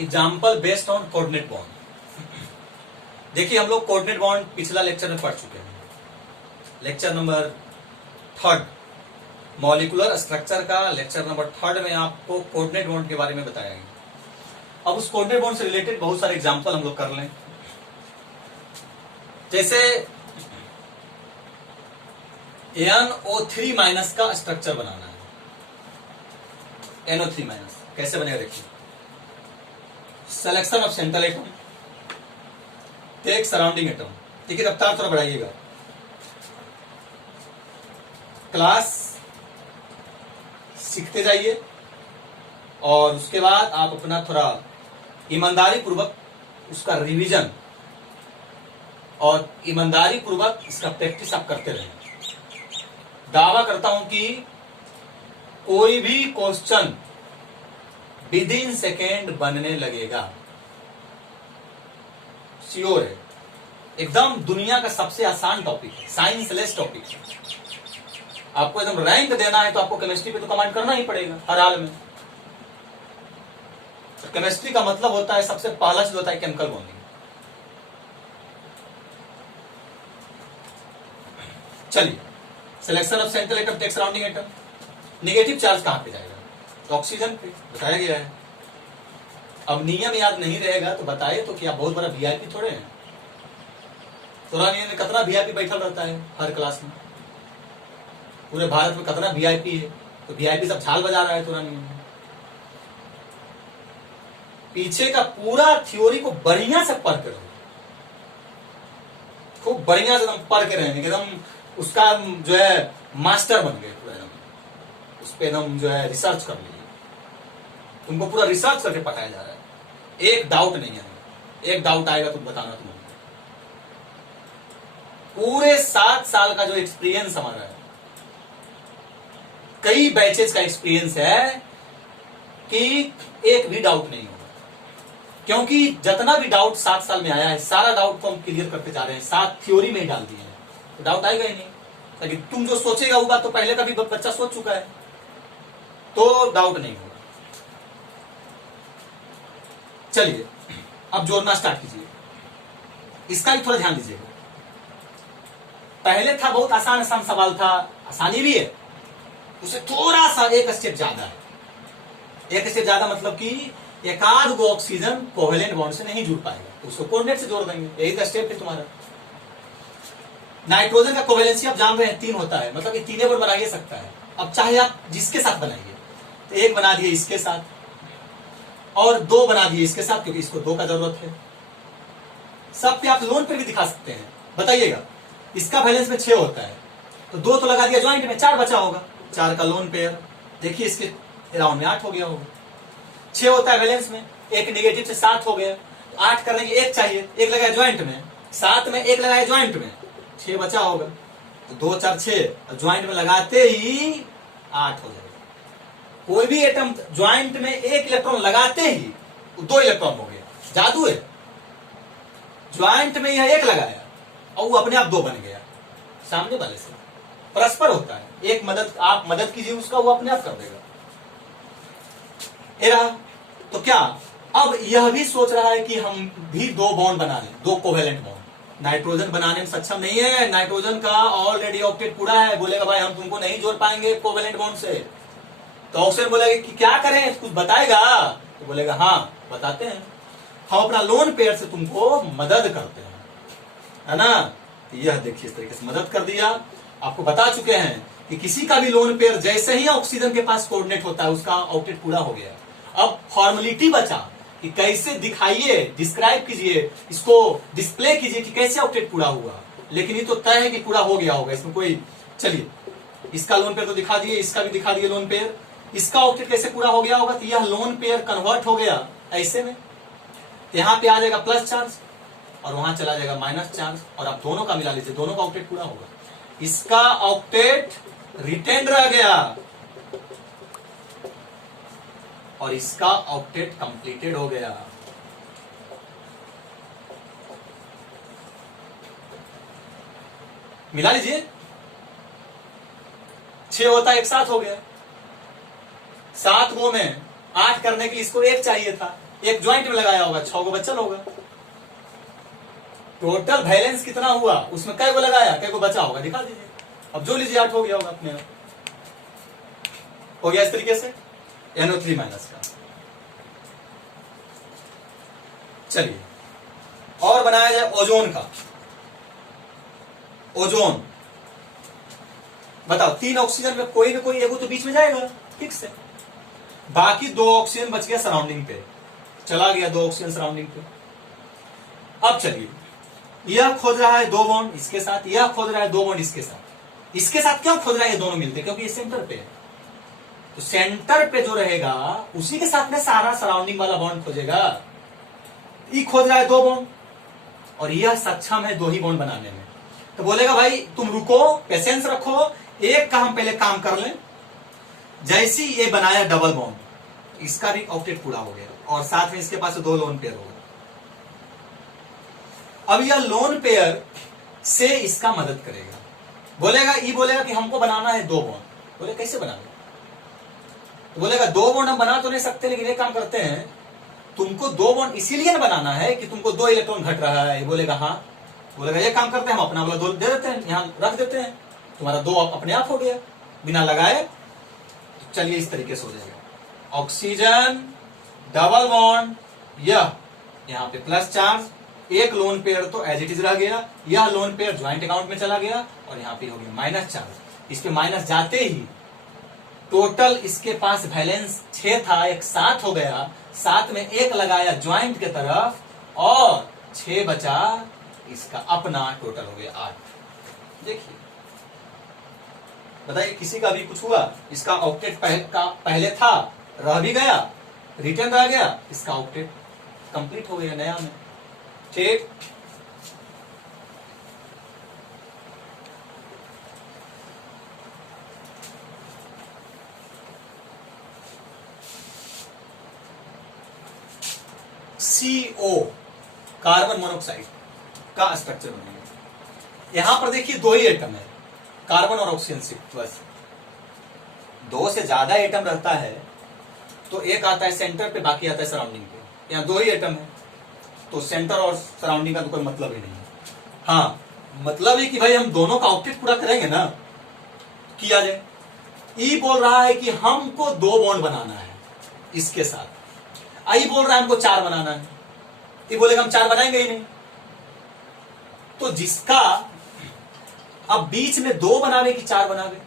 Example based on coordinate bond. देखिए हम लोग कोऑर्डिनेट बॉन्ड पिछला लेक्चर में पढ़ चुके हैं, लेक्चर नंबर 3 मॉलिक्यूलर स्ट्रक्चर का लेक्चर नंबर 3 में आपको कोऑर्डिनेट बॉन्ड के बारे में बताया गया। अब उस कोऑर्डिनेट बॉन्ड से रिलेटेड बहुत सारे एग्जाम्पल हम लोग कर लें। जैसे NO3 माइनस का स्ट्रक्चर बनाना है, NO3 माइनस कैसे बनेगा देखिए। Selection of central atom, take surrounding atom. देखिए रफ्तार थोड़ा बढ़ाइएगा। क्लास सीखते जाइए और उसके बाद आप अपना थोड़ा ईमानदारी पूर्वक उसका रिवीजन और ईमानदारी पूर्वक इसका प्रैक्टिस आप करते रहें। दावा करता हूं कि कोई भी क्वेश्चन विद इन सेकेंड बनने लगेगा, श्योर है। एकदम दुनिया का सबसे आसान टॉपिक है, साइंस लेस टॉपिक है। आपको एकदम रैंक देना है तो आपको केमिस्ट्री पे तो कमांड करना ही पड़ेगा हर हाल में। केमिस्ट्री का मतलब होता है, सबसे पहला चीज होता है केमिकल बॉन्डिंग। चलिए, selection of central atom, take surrounding atom. Negative charge कहां पे जाएगा? तो ऑक्सीजन पे बताया गया है। अब नियम याद नहीं रहेगा तो बताए तो क्या बहुत बड़ा वीआईपी थोड़े हैं। तुरानिया में कितना वीआईपी बैठल रहता है हर क्लास में, पूरे भारत में कितना वीआईपी है, तो वीआईपी सब झाल बजा रहा है तुरानिया में। पीछे का पूरा थ्योरी को बढ़िया से पढ़ कर, खूब बढ़िया से एकदम पढ़ के रहेंगे, एकदम उसका जो है मास्टर बन गए पूरा, एकदम उस पर एकदम जो है रिसर्च कर लीजिए। तुमको पूरा रिसर्च करके पढ़ाया जा रहा है, एक डाउट नहीं है। एक डाउट आएगा तो बताना तुम। पूरे 7 साल का जो एक्सपीरियंस हमारा है, कई बैचेस का एक्सपीरियंस है कि एक भी डाउट नहीं होगा। क्योंकि जितना भी डाउट 7 साल में आया है, सारा डाउट को हम क्लियर करते जा रहे हैं, 7 थ्योरी में ही डाल दिए हैं, तो डाउट आएगा ही नहीं। लेकिन तुम जो सोचेगा वो बात तो पहले का भी बच्चा सोच चुका है, तो डाउट नहीं होगा। चलिए अब जोड़ना स्टार्ट कीजिए। इसका भी थोड़ा ध्यान दीजिएगा। पहले था बहुत आसान आसान सवाल था, आसानी भी है, उसे थोड़ा सा एक स्टेप ज्यादा है। एक स्टेप ज्यादा मतलब कि एक आध गो ऑक्सीजन कोवेलेंट बॉन्ड से नहीं जुड़ पाएगा, तो उसको कोऑर्डिनेट से जोड़ देंगे। यही का स्टेप है तुम्हारा। नाइट्रोजन का कोवेलेंसी आप जान रहे हैं 3 होता है, मतलब कि 3 बॉन्ड बना ही सकता है। अब चाहे आप जिसके साथ बनाइए, तो एक बना दिए इसके साथ और 2 बना दिए इसके साथ, क्योंकि इसको 2 का जरूरत है। सब पे आप लोन पे भी दिखा सकते हैं। बताइएगा, इसका बैलेंस में 6 होता है, तो 2 तो लगा दिया ज्वाइंट में, 4 बचा होगा। 4 का लोन पेयर, देखिए इसके राउंड में 8 हो गया होगा। 6 होता है बैलेंस में, एक नेगेटिव से 7 हो गया। 8 करने की 1 चाहिए, 1 लगाया ज्वाइंट में, 7 में 1 लगाया ज्वाइंट में, 6 बचा होगा। तो 2 4 6 ज्वाइंट में लगाते ही 8 हो जाएगा। कोई भी एटम ज्वाइंट में 1 इलेक्ट्रॉन लगाते ही 2 इलेक्ट्रॉन हो गया। जादू है। ज्वाइंट में यह 1 लगाया और वो अपने आप 2 बन गया। सामने वाले से परस्पर होता है, एक मदद, आप मदद कीजिए उसका, वो अपने आप कर देगा। ये रहा। तो क्या अब यह भी सोच रहा है कि हम भी 2 बॉन्ड बना लें, 2 कोवेलेंट बॉन्ड। नाइट्रोजन बनाने में सक्षम नहीं है, नाइट्रोजन का ऑलरेडी ऑक्टेट पूरा है। बोलेगा भाई हम तुमको नहीं जोड़ पाएंगे कोवेलेंट बॉन्ड से। तो ऑक्सीजन बोलेगा कि क्या करें, कुछ बताएगा? तो बोलेगा हाँ बताते हैं, हम अपना लोन पेयर से तुमको मदद करते हैं, है ना। यह देखिए इस तरीके से मदद कर दिया। आपको बता चुके हैं कि किसी का भी लोन पेयर जैसे ही ऑक्सीजन के पास कोऑर्डिनेट होता है, उसका ऑक्टेट पूरा हो गया। अब फॉर्मेलिटी बचा कि कैसे दिखाइए, डिस्क्राइब कीजिए, इसको डिस्प्ले कीजिए कि कैसे ऑक्टेट पूरा हुआ। लेकिन ये तो तय है कि पूरा हो गया होगा, इसमें कोई। चलिए इसका लोन पेयर तो दिखा दिए, इसका भी दिखा दिए लोन पेयर। इसका ऑक्टेट कैसे पूरा हो गया होगा? तो यह लोन पेयर कन्वर्ट हो गया ऐसे में, यहां पे आ जाएगा प्लस चार्ज और वहां चला जाएगा माइनस चार्ज, और आप दोनों का मिला लीजिए, दोनों का ऑक्टेट पूरा होगा। इसका ऑक्टेट रिटेन रह गया और इसका ऑक्टेट कंप्लीटेड हो गया। मिला लीजिए, 6 होता है, एक साथ हो गया। 7 गो में 8 करने के लिए इसको 1 चाहिए था, एक ज्वाइंट में लगाया होगा, 6 को बचल होगा। टोटल बैलेंस कितना हुआ, उसमें कै को लगाया, कै को बचा होगा, दिखा दीजिए। अब जो लीजिए 8 हो गया होगा अपने आप, हो गया इस तरीके से NO3 माइनस का। चलिए और बनाया जाए ओजोन का। ओजोन बताओ, 3 ऑक्सीजन में कोई ना कोई एगो तो बीच में जाएगा, ठीक से। बाकी 2 ऑक्सीजन बच गया सराउंडिंग पे, चला गया 2 ऑक्सीजन सराउंडिंग पे। अब चलिए, यह खोज रहा है 2 बॉन्ड इसके साथ, यह खोज रहा है 2 बॉन्ड इसके साथ। इसके साथ क्यों खोज रहा है, ये दोनों मिलते, क्योंकि ये सेंटर पे है। तो सेंटर पे जो रहेगा उसी के साथ में सारा सराउंडिंग वाला बॉन्ड खोजेगा। ये खोज रहा है 2 बॉन्ड और यह सक्षम है 2 ही बॉन्ड बनाने में। तो बोलेगा भाई तुम रुको, पेशेंस रखो, एक का हम पहले काम कर लें। जैसी ये बनाया डबल बॉन्ड, इसका भी ऑक्टेट पूरा हो गया और साथ में इसके पास 2 लोन पेयर हो गए। अब यह लोन पेयर से इसका मदद करेगा। बोलेगा ये बोलेगा कि हमको बनाना है 2 बॉन्ड। बोले कैसे बनाना, तो बोलेगा 2 बॉन्ड हम बना तो नहीं सकते, लेकिन एक काम करते हैं, तुमको 2 बॉन्ड इसीलिए बनाना है कि तुमको 2 इलेक्ट्रॉन घट रहा है। बोलेगा हाँ। बोलेगा ये काम करते हैं, हम अपना वाला 2 दे देते हैं, यहां रख देते हैं, तुम्हारा 2 अपने आप हो गया बिना लगाए। तो चलिए इस तरीके से हो जाएगा, ऑक्सीजन डबल बॉन्ड, यह यहां पे प्लस चार्ज, एक लोन पेयर तो एज इट इज रह गया, यह लोन पेयर ज्वाइंट अकाउंट में चला गया और यहां पे हो गया माइनस चार्ज। इस पे माइनस जाते ही टोटल इसके पास बैलेंस 6 था, एक 7 हो गया, 7 में 1 लगाया ज्वाइंट के तरफ और 6 बचा इसका अपना, टोटल हो गया 8। देखिए बताइए किसी का भी कुछ हुआ, इसका ऑक्टेट पहले था, रह भी गया, रिटर्न रह गया, इसका ऑक्टेट कंप्लीट हो गया नया में, ठीक। CO कार्बन मोनोऑक्साइड का स्ट्रक्चर बनेगा। यहां पर देखिए 2 ही एटम है, कार्बन और ऑक्सीजन सिर्फ, बस। 2 से ज्यादा एटम रहता है तो एक आता है सेंटर पे, बाकी आता है सराउंडिंग पे। यहाँ 2 ही एटम है तो सेंटर और सराउंडिंग का तो कोई मतलब ही नहीं है। हाँ मतलब है कि भाई हम दोनों का ऑक्टेट पूरा करेंगे ना, किया जाए। ई बोल रहा है कि हमको 2 बॉन्ड बनाना है इसके साथ, आई बोल रहा है हमको 4 बनाना है। ये बोलेगा हम 4 बनाएंगे ही नहीं। तो जिसका अब बीच में 2 बनावे कि 4 बनावे,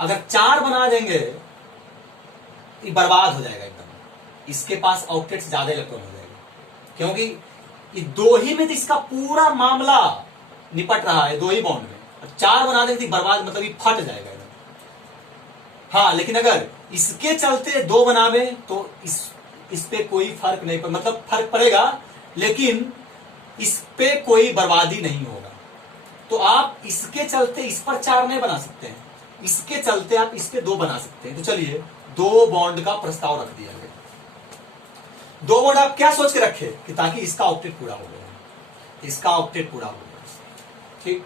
अगर 4 बना देंगे तो बर्बाद हो जाएगा एकदम, इसके पास ऑक्टेट से ज्यादा इलेक्ट्रॉन हो जाएगा, क्योंकि ये 2 ही में तो इसका पूरा मामला निपट रहा है, 2 ही बॉन्ड में। 4 बना देंगे तो बर्बाद, मतलब ये फट जाएगा एकदम। हाँ लेकिन अगर इसके चलते 2 बनावे तो इस पे कोई फर्क नहीं पड़ेगा, मतलब फर्क पड़ेगा लेकिन इस पे कोई बर्बादी नहीं होगा। तो आप इसके चलते इस पर 4 नहीं बना सकते हैं, इसके चलते आप इस पे 2 बना सकते हैं। तो चलिए 2 बॉन्ड का प्रस्ताव रख दिया गया। 2 बॉन्ड आप क्या सोच के रखे कि ताकि इसका ऑक्टेट पूरा हो गया, इसका ऑक्टेट पूरा हो गया, ठीक।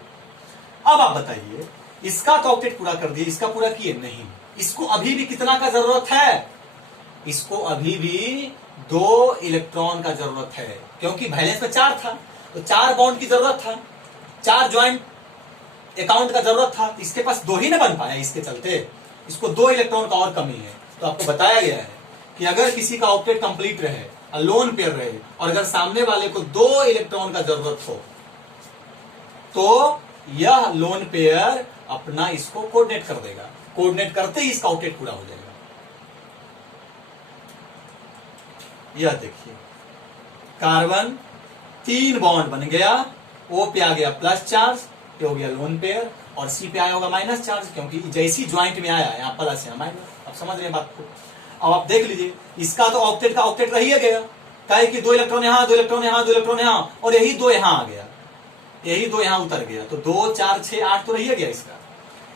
अब आप बताइए, इसका तो ऑक्टेट पूरा कर दिए, इसका पूरा किए नहीं, इसको अभी भी कितना का जरूरत है, इसको अभी भी 2 इलेक्ट्रॉन का जरूरत है, क्योंकि बैलेंस में 4 था तो 4 बॉन्ड की जरूरत था, 4 ज्वाइंट अकाउंट का जरूरत था। इसके पास 2 ही ना बन पाया, इसके चलते इसको 2 इलेक्ट्रॉन का और कमी है। तो आपको बताया गया है कि अगर किसी का ऑक्टेट कंप्लीट रहे, लोन पेयर रहे और अगर सामने वाले को 2 इलेक्ट्रॉन का जरूरत हो तो यह लोन पेयर अपना इसको कोऑर्डिनेट कर देगा, कोऑर्डिनेट करते ही इसका ऑक्टेट पूरा हो जाएगा। यह देखिए कार्बन 3 बॉन्ड बन गया, O पे आ गया प्लस चार्ज, ये हो गया लोन पेयर, और C पे आया होगा माइनस चार्ज, क्योंकि जैसी ज्वाइंट में आया यहाँ प्लस यहाँ माइनस। अब समझ रहे हैं बात को। अब आप देख लीजिए, इसका तो ऑक्टेट का ऑक्टेट रही गया, कहे कि 2 इलेक्ट्रॉन यहाँ, 2 इलेक्ट्रॉन यहाँ, 2 इलेक्ट्रॉन यहाँ, और यही 2 यहाँ आ गया, यही 2 यहाँ उतर गया, तो 2 4 6 8 तो रही गया इसका,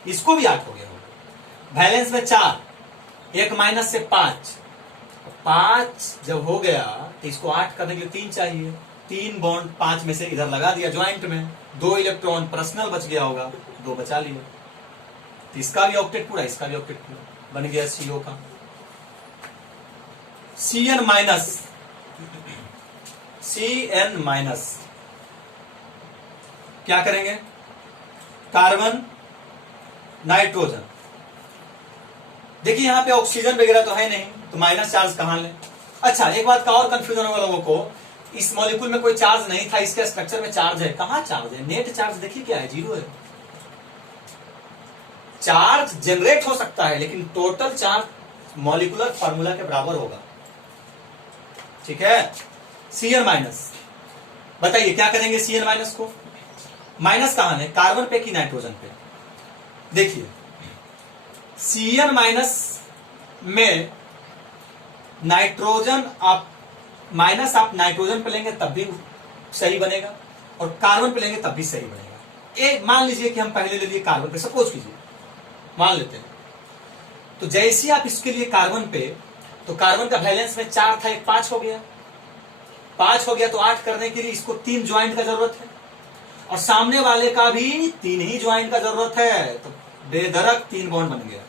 इसको भी 8 हो गया। बैलेंस में 4, 1 माइनस से 5 जब हो गया तो इसको 8 करने के लिए 3 चाहिए, 3 बॉन्ड 5 में से इधर लगा दिया ज्वाइंट में, 2 इलेक्ट्रॉन पर्सनल बच गया होगा, 2 बचा लिया, तो इसका भी ऑक्टेट पूरा, इसका भी ऑक्टेट पूरा बन गया। CO का CN माइनस, Cn माइनस क्या करेंगे, कार्बन नाइट्रोजन। देखिए यहां पे ऑक्सीजन वगैरह तो है नहीं, तो माइनस चार्ज कहां लें। अच्छा, एक बात का और कंफ्यूजन होगा लोगों को, इस मॉलिक्यूल में कोई चार्ज नहीं था, इसके स्ट्रक्चर में चार्ज है। कहां चार्ज है, नेट चार्ज देखिए क्या है, 0 है। चार्ज जनरेट हो सकता है लेकिन टोटल चार्ज मॉलिक्यूलर फार्मूला के बराबर होगा, ठीक है। Cn माइनस, बताइए क्या करेंगे Cn माइनस को, माइनस कहां है, कार्बन पे कि नाइट्रोजन पे। देखिए Cn माइनस में नाइट्रोजन आप माइनस आप नाइट्रोजन पे लेंगे तब भी सही बनेगा, और कार्बन पे लेंगे तब भी सही बनेगा। एक मान लीजिए कि हम पहले ले लिए कार्बन पे, सपोज कीजिए, मान लेते हैं। तो जैसे आप इसके लिए कार्बन पे, तो कार्बन का वैलेंस में 4 था, एक 5 हो गया, 5 हो गया, तो 8 करने के लिए इसको 3 ज्वाइंट का जरूरत है, और सामने वाले का भी 3 ही ज्वाइंट का जरूरत है, तो बेधड़क 3 बॉन्ड बन गया।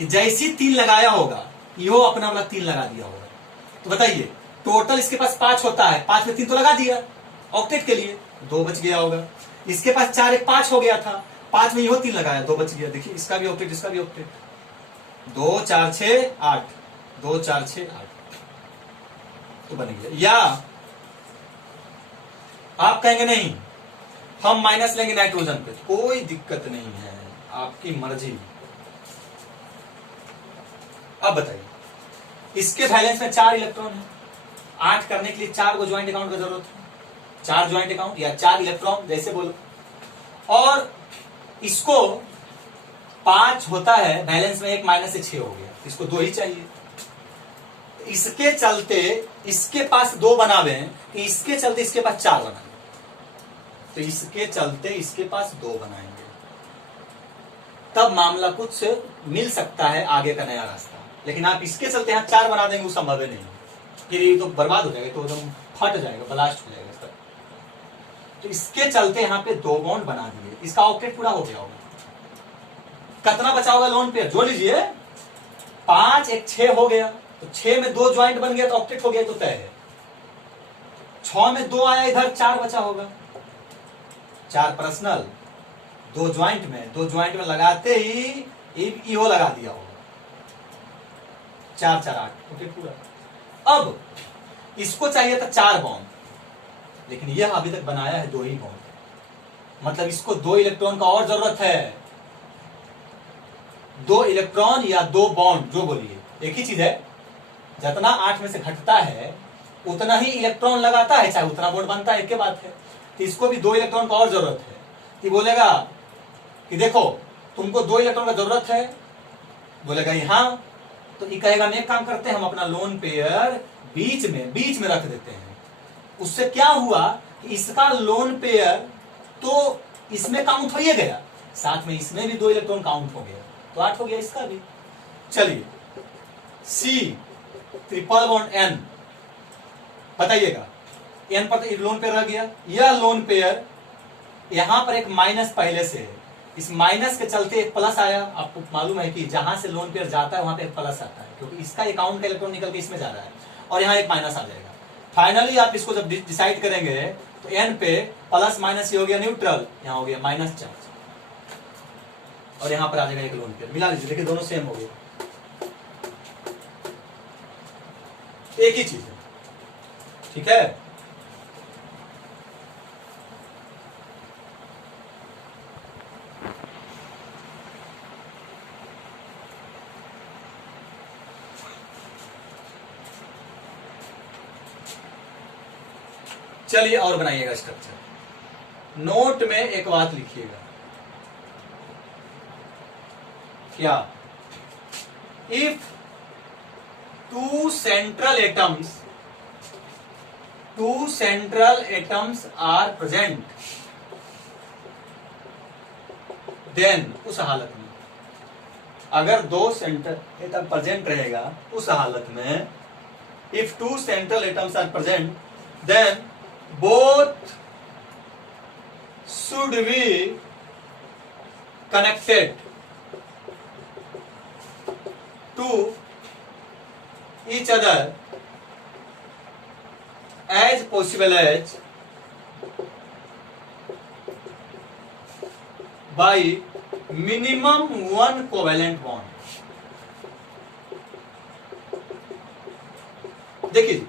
जैसी 3 लगाया होगा, यो अपना वाला 3 लगा दिया होगा। तो बताइए टोटल इसके पास 5 होता है, 5 में 3 तो लगा दिया ऑक्टेट के लिए, 2 बच गया होगा। इसके पास 4 एक 5 हो गया था, 5 में यो 3 लगाया, 2 बच गया। देखिए इसका भी ऑक्टेट, इसका भी ऑक्टेट, 2 4 6 8, 2 4 6 8 तो बन गया। या आप कहेंगे नहीं हम माइनस लेंगे नाइट्रोजन पे, कोई दिक्कत नहीं है, आपकी मर्जी। अब बताइए इसके बैलेंस में 4 इलेक्ट्रॉन है, 8 करने के लिए 4 को ज्वाइंट अकाउंट का जरूरत है, 4 ज्वाइंट अकाउंट या 4 इलेक्ट्रॉन जैसे बोलो। और इसको 5 होता है, बैलेंस में 1 माइनस से 6 हो गया, इसको 2 ही चाहिए। इसके चलते इसके पास 2 बनावे, इसके चलते इसके पास 4 बनाए, तो इसके चलते इसके पास 2 बनाएंगे, तब मामला कुछ मिल सकता है, आगे का नया रास्ता। लेकिन आप इसके चलते यहां 4 बना देंगे, वो संभव है नहीं, फिर ये तो बर्बाद हो जाएगा, तो एकदम फट जाएगा, ब्लास्ट हो जाएगा सब। तो इसके चलते यहां पे 2 बॉन्ड बना दिए, इसका ऑक्टेट पूरा हो गया होगा। कितना बचा होगा लोन पेयर, जोड़ लीजिए, 5 एक 6 हो गया, तो 6 में 2 ज्वाइंट बन गया तो ऑक्टेट हो गया, तो तय है। 6 में 2 आया, इधर 4 बचा होगा, 4 पर्सनल, 2 ज्वाइंट में लगाते ही इहो लगा दिया होगा, 4 4 8 ओके पूरा। अब इसको चाहिए था 4 बॉन्ड, लेकिन यह अभी तक बनाया है 2 ही बॉन्ड, मतलब इसको 2 इलेक्ट्रॉन का और जरूरत है, 2 इलेक्ट्रॉन या 2 बॉन्ड, जो बोलिए एक ही चीज है। जितना 8 में से घटता है उतना ही इलेक्ट्रॉन लगाता है, चाहे उतना बॉन्ड बनता है, एक के बात है। तो इसको भी 2 इलेक्ट्रॉन का और जरूरत है। कि बोलेगा कि देखो तुमको 2 इलेक्ट्रॉन का जरूरत है, बोलेगा हाँ, तो ये कहेगा मैं एक काम करते हैं, हम अपना लोन पेयर बीच में रख देते हैं। उससे क्या हुआ कि इसका लोन पेयर तो इसमें काउंट हो ही गया, साथ में इसमें भी 2 इलेक्ट्रॉन काउंट हो गया, तो 8 हो गया इसका भी। चलिए C ट्रिपल बॉन्ड N, बताइएगा N पर तो लोन पेयर रह गया, यह लोन पेयर यहां पर एक माइनस पहले से है, इस माइनस के चलते एक प्लस आया। आपको मालूम है कि जहां से लोन पेयर जाता है वहां पे एक प्लस आता है, क्योंकि इसका अकाउंट का इलेक्ट्रॉन निकल के इसमें जा रहा है, और यहाँ एक माइनस आ जाएगा। फाइनली आप इसको जब डिसाइड करेंगे तो N पे प्लस माइनस ये हो गया न्यूट्रल, यहाँ हो गया माइनस चार्ज, और यहाँ पर आ जाएगा एक लोन पेयर। मिला लीजिए, देखिए दोनों सेम हो गए, एक ही चीज है, ठीक है। चलिए और बनाइएगा स्ट्रक्चर। नोट में एक बात लिखिएगा, क्या, if 2 central atoms are present, then उस हालत में, अगर 2 सेंट्रल एटम प्रेजेंट रहेगा, उस हालत में if 2 central atoms are present, then both should be connected to each other as possible as by minimum one covalent bond. देखिए,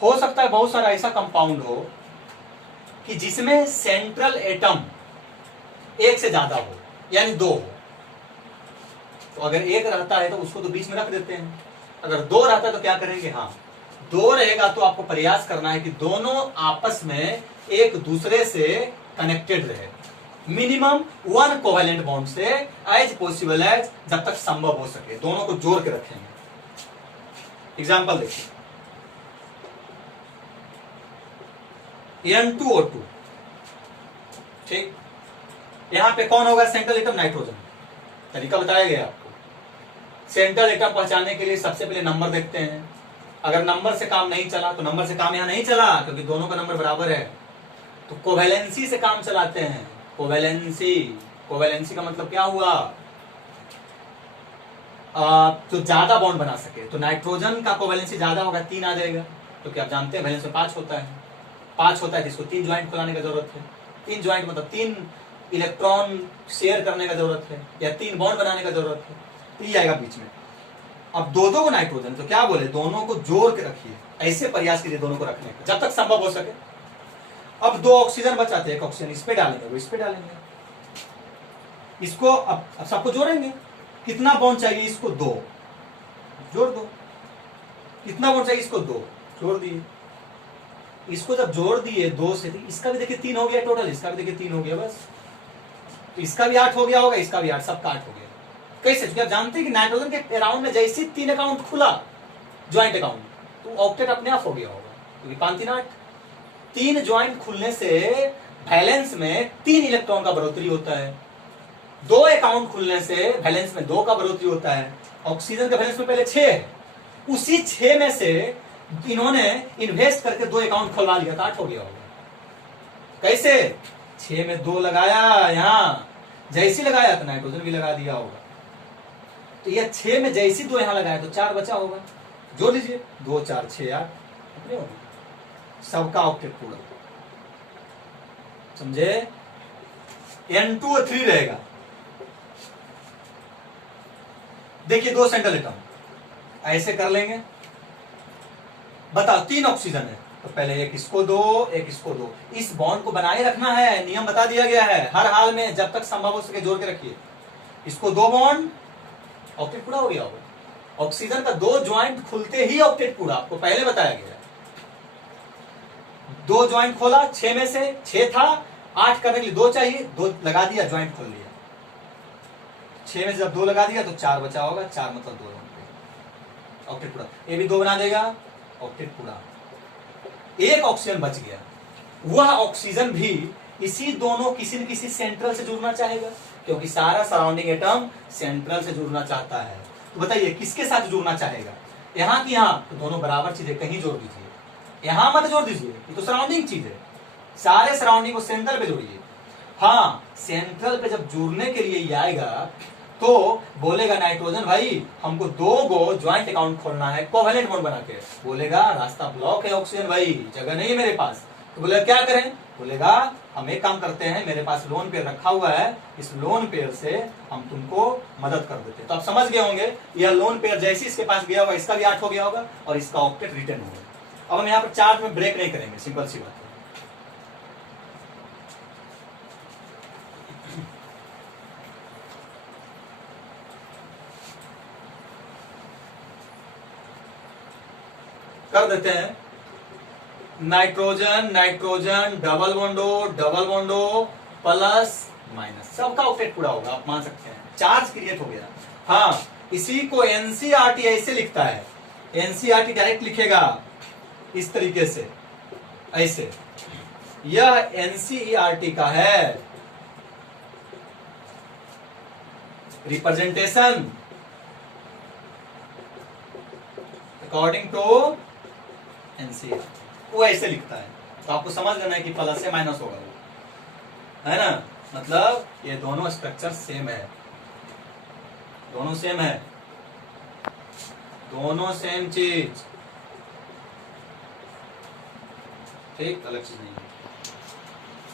हो सकता है बहुत सारा ऐसा कंपाउंड हो कि जिसमें सेंट्रल एटम एक से ज्यादा हो, यानी दो हो। तो अगर एक रहता है तो उसको तो बीच में रख देते हैं, अगर दो रहता है तो क्या करेंगे, हाँ दो रहेगा तो आपको प्रयास करना है कि दोनों आपस में एक दूसरे से कनेक्टेड रहे, मिनिमम वन कोवेलेंट बॉन्ड से, एज पॉसिबल एज, जब तक संभव हो सके दोनों को जोड़ के रखेंगे। एग्जाम्पल देखिए, N2O2, ठीक, यहां पे कौन होगा सेंट्रल एटम, नाइट्रोजन। तरीका बताया गया आपको। सेंट्रल एटम पहचानने के लिए सबसे पहले नंबर देखते हैं, अगर नंबर से काम नहीं चला तो नंबर से काम यहां नहीं चला क्योंकि दोनों का नंबर बराबर है, तो कोवेलेंसी से काम चलाते हैं। कोवेलेंसी, कोवेलेंसी का मतलब क्या हुआ, तो ज्यादा बॉन्ड बना सके। तो नाइट्रोजन का कोवेलेंसी ज्यादा होगा, 3 आ जाएगा, क्योंकि आप जानते हैं वैलेंस में 5 होता है। 5 होता है जिसको 3 ज्वाइंट खुलाने की जरूरत है। 3 ज्वाइंट मतलब 3 इलेक्ट्रॉन शेयर करने का जरूरत है या 3 बॉन्ड बनाने का जरूरत है, तो ये आएगा बीच में। अब दो को नाइट्रोजन, तो क्या बोले, दोनों को जोड़ के रखिए, ऐसे प्रयास कीजिए दोनों को रखने का जब तक संभव हो सके। अब 2 ऑक्सीजन बचाते हैं, एक ऑक्सीजन इस पे डालेंगे, वो इस पे डालेंगे, इसको अब सबको जोड़ेंगे। कितना बॉन्ड चाहिए, इसको 2 जोड़ दो, कितना बॉन्ड चाहिए, इसको 2 जोड़ दिए। इसको जब जोड़ दिए 2 से, तो इसका भी देखिए 3 हो गया टोटल, इसका भी देखिए 3 हो गया, बस। तो इसका भी 8 हो गया होगा, इसका भी 8, सबका 8 हो गया। कैसे, क्योंकि आप जानते हैं कि नाइट्रोजन के अराउंड में जैसे 3 अकाउंट खुला ज्वाइंट अकाउंट, तो ऑक्टेट अपने आप हो गया होगा, क्योंकि 5 3 8। 3 ज्वाइंट खुलने से वैलेंस में 3 इलेक्ट्रॉन का बढ़ोतरी होता है। 2 अकाउंट खुलने से वैलेंस में 2 का बढ़ोतरी होता है। ऑक्सीजन का वैलेंस में पहले 6 है, उसी 6 में से इन्होंने इन्वेस्ट करके 2 अकाउंट खुलवा लिया, तो 8 हो गया होगा। कैसे, 6 में 2 लगाया, यहां जैसी लगाया तो नाइट्रोजन भी लगा दिया होगा, तो यह 6 में जैसी 2 यहां लगाया तो 4 बचा होगा, जोड़ लीजिए, 2 4 6 8 अपने होगा, सबका ऑक्टेट पूरा। समझे, N2O3 रहेगा। देखिए 2 सेंट्रल एटम ऐसे कर लेंगे, बताओ 3 ऑक्सीजन है, तो पहले एक इसको दो, एक इसको दो। इस बॉन्ड को बनाए रखना है, नियम बता दिया गया है, हर हाल में जब तक संभव हो सके जोड़ के रखिए। इसको 2 बॉन्ड, ऑक्टेट पूरा हो गया होगा। ऑक्सीजन का 2 ज्वाइंट खुलते ही ऑक्टेट पूरा, आपको पहले बताया गया। 2 ज्वाइंट खोला, 6 में से 6 था, 8 करने के लिए 2 चाहिए, 2 लगा दिया, ज्वाइंट खोल लिया। 6 में से जब 2 लगा दिया तो 4 बचा होगा, 4 मतलब 2 ऑक्टेट पूरा। ये भी 2 बना देगा, ऑक्टेट पूरा। एक ऑक्सीजन बच गया, वह ऑक्सीजन भी इसी दोनों किसी न किसी सेंट्रल से जुड़ना चाहेगा, क्योंकि सारा सराउंडिंग एटम सेंट्रल से जुड़ना चाहता है। तो बताइए किसके साथ जुड़ना चाहेगा, यहां की यहां, तो दोनों बराबर चीजें कहीं जोड़ दीजिए, यहां मत जोड़ दीजिए, ये तो सराउंडिंग चीज है। सारे सराउंडिंग को सेंट्रल पे जोड़िए। हाँ, सेंट्रल पे जब जुड़ने के लिए ये आएगा तो बोलेगा नाइट्रोजन भाई हमको 2 गो ज्वाइंट अकाउंट खोलना है कोवेलेंट बॉन्ड बना के। बोलेगा रास्ता ब्लॉक है ऑक्सीजन भाई, जगह नहीं है मेरे पास। तो बोलेगा क्या करें, बोलेगा हम एक काम करते हैं, मेरे पास लोन पेयर रखा हुआ है, इस लोन पेयर से हम तुमको मदद कर देते हैं। तो आप समझ गए होंगे, यह लोन पेयर जैसे इसके पास गया होगा, इसका भी 8 हो गया होगा और इसका ऑक्टेट रिटर्न होगा। अब हम यहाँ पर चार्ट में ब्रेक नहीं करेंगे, सिंपल सी बात है। कर देते हैं, nitrogen nitrogen double बॉन्डो plus minus, सबका ऑक्टेट पूरा होगा, आप मान सकते हैं। चार्ज क्रिएट हो गया। हाँ, इसी को एनसीईआरटी ऐसे लिखता है, एनसीईआरटी डायरेक्ट लिखेगा इस तरीके से, ऐसे। यह एनसीईआरटी का है रिप्रेजेंटेशन अकॉर्डिंग टू एनसीईआरटी, वो ऐसे लिखता है। तो आपको समझ लेना है कि प्लस से माइनस होगा वो, है ना, मतलब ये दोनों स्ट्रक्चर सेम है, दोनों सेम है, दोनों सेम चीज। ठीक, अलग चीज नहीं है।